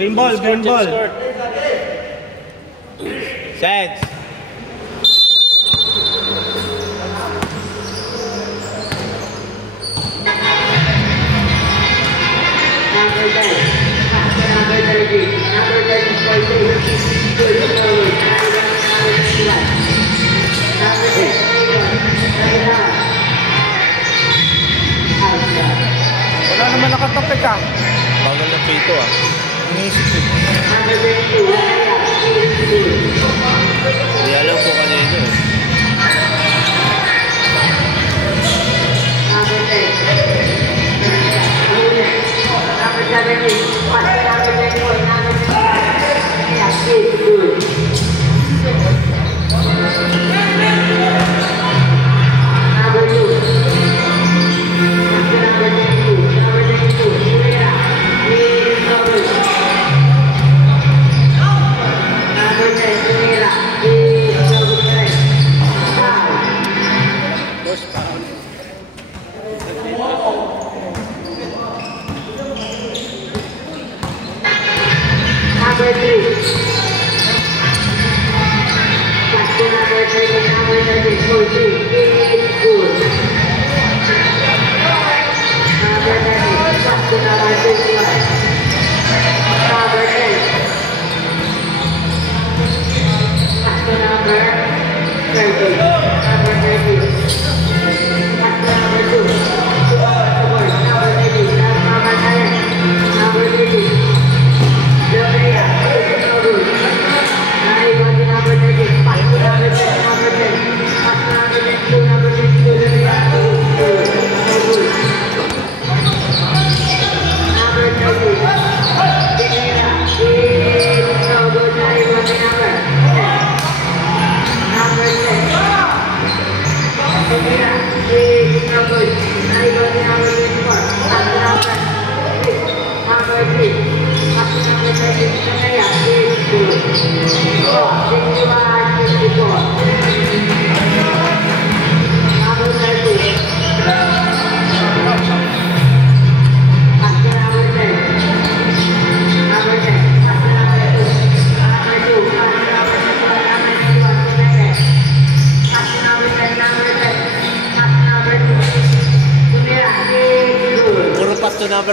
Green ball, green ball. Sense. Wala naman nakatapik ah. Bagal na pito ah. Inisip eh. Hindi alam ko kanino eh.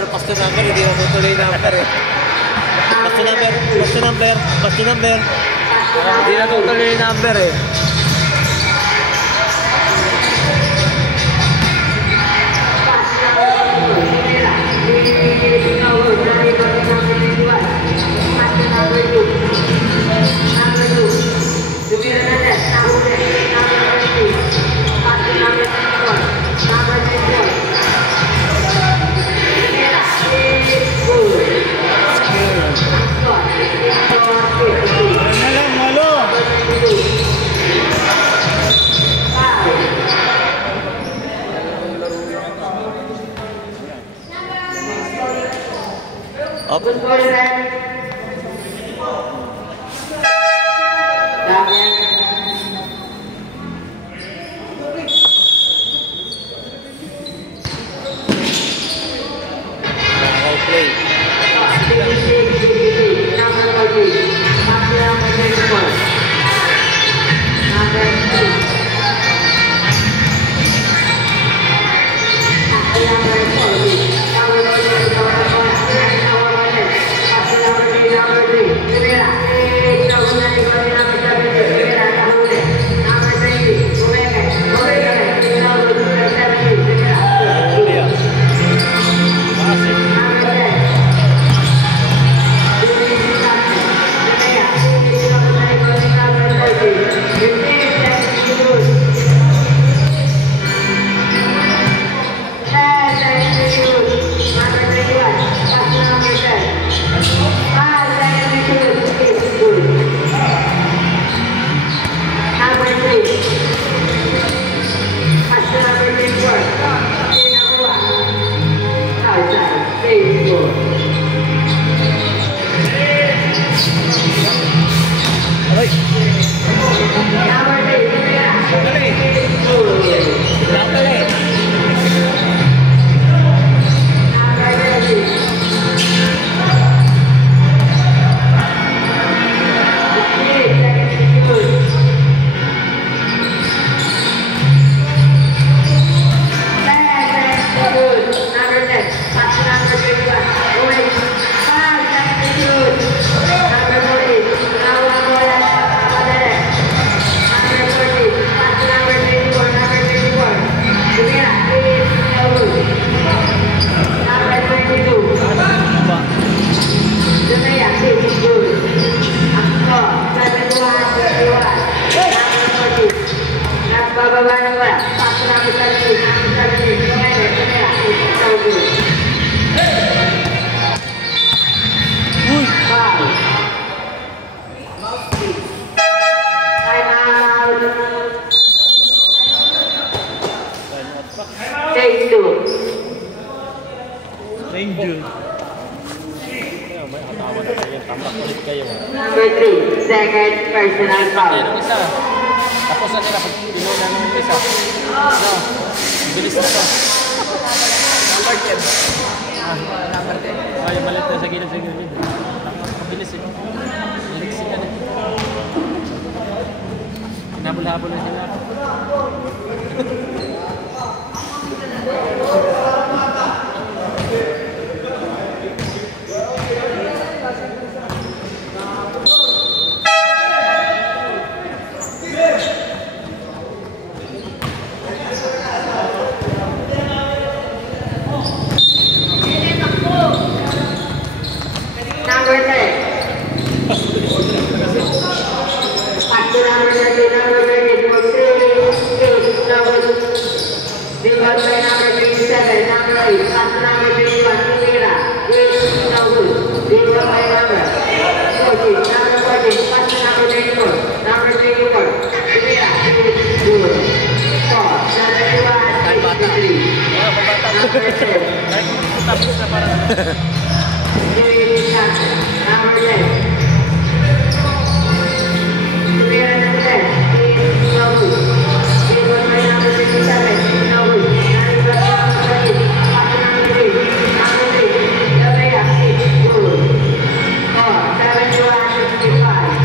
Pasto number, hindi ako tutuloy number eh. Pasto number. Hindi na tutuloy number eh. Up. Ranger. May katawa na kayo. Tambak ulit kayo. Number 3, second personal foul. Ayan ang isa. Tapos na nila pag pinuna ng isa. Ano? Bilis na to. Number 10. Number 10. Ay, malit na sa gilid. Bilis eh. Naliksi ka na. Hinabol-habol na sila. Number 10. After number 30, number 30, for 3, 8, number 3, number 27, number 8, after number 31, Tumira, 8, no good. Number 14, number 14, after number 34, number 34, Tumira, 8, good. 4, 71, 83, number 10. Tapos na parang... Number 10. Tumira number 10. No good. Number 27. No good. Number 28. Number 3. Number 3. Tumira 8. Good. 4. 71. 55.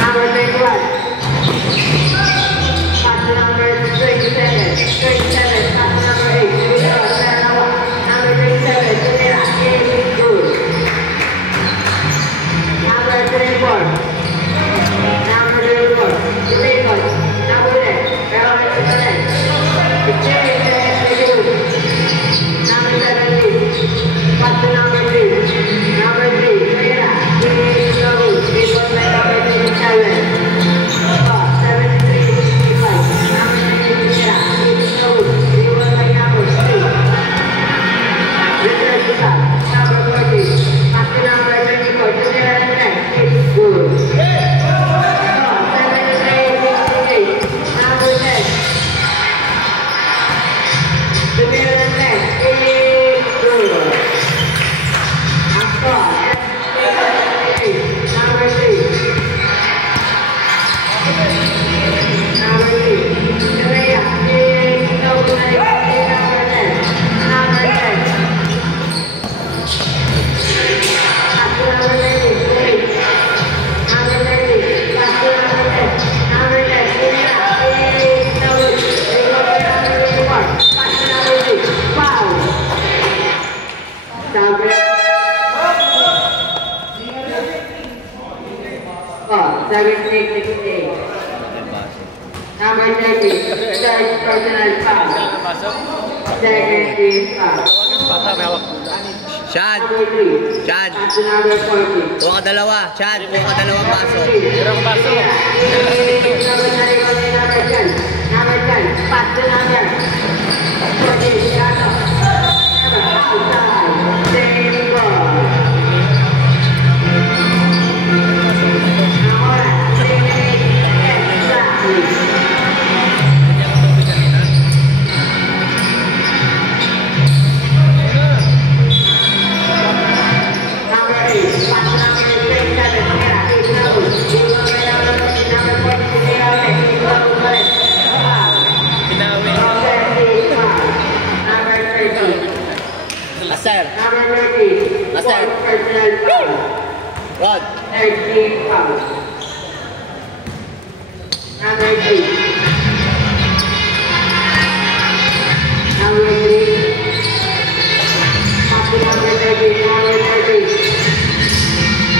Number 21. Pass to number 27. 27. Pass to number 8. Number 27. Tumira 8. Good. Number 24. Number 24. Tumira. Number 10. Pero number 10. Number 17. Pass to number 3. Number 3. Tumira 8. Good. It was by number 27. 78. Number 30, third personal foul. Second team foul. Chad! Number 3, Chad! pass to number 40. Kuha ka dalawa! Chad! Kuha ka dalawang paso! Merong baso. Number 10, pass to number 40. Same ball. Master! Number 30, Master. personal foul. Rod! 13 foul. Number 3. Number 3. Pass to number 30, number 30.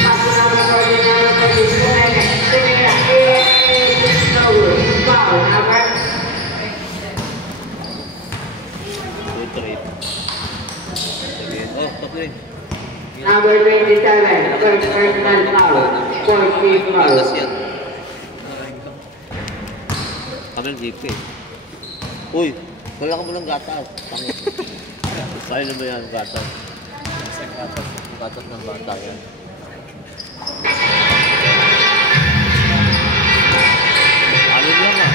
Pass to number 30, number 30. Tumira, no good. Foul, number 2-3. Oh, patuloy. Number 27, first personal foul. 14 foul. Alas yan. Kami ng GP. Uy! Wala ka mo ng gatas. Sa'yo na ba yan, gatas? Gatas ng bata yan. Ano yan ah?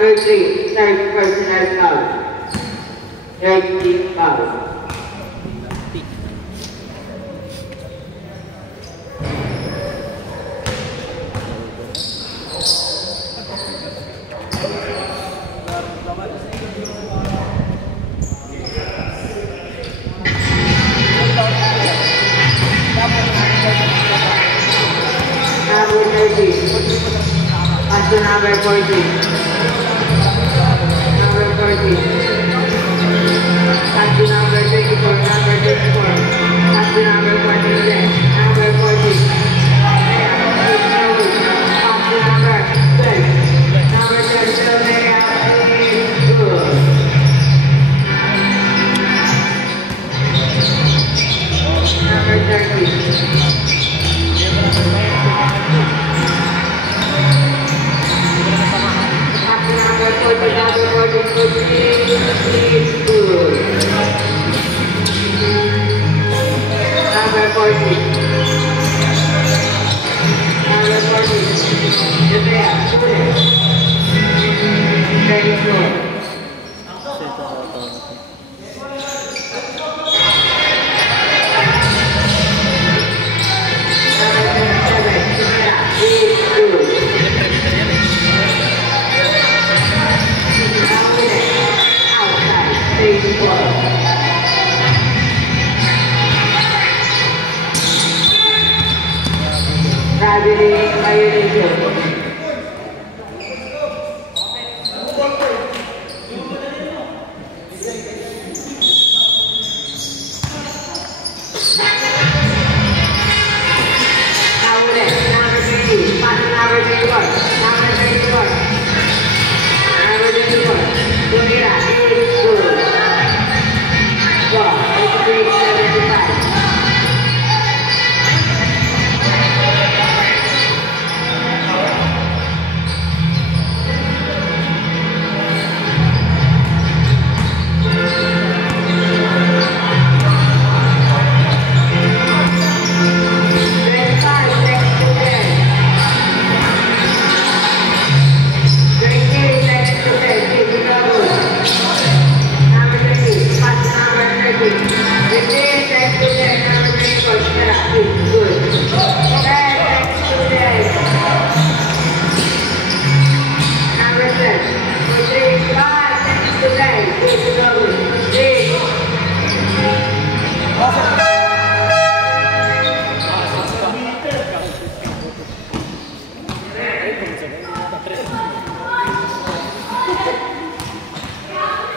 number 3, third personal foul. Third team foul. Number 30. Pass to number 40. Number 40. Pass to number 24. Number 24. Pass to number 47. Number 40. Pass to number 12. Number 12. Good. Number 30. Number 40, number 40, good. Number 40. Number 40. Jepea, good. Very good. Traveling violation.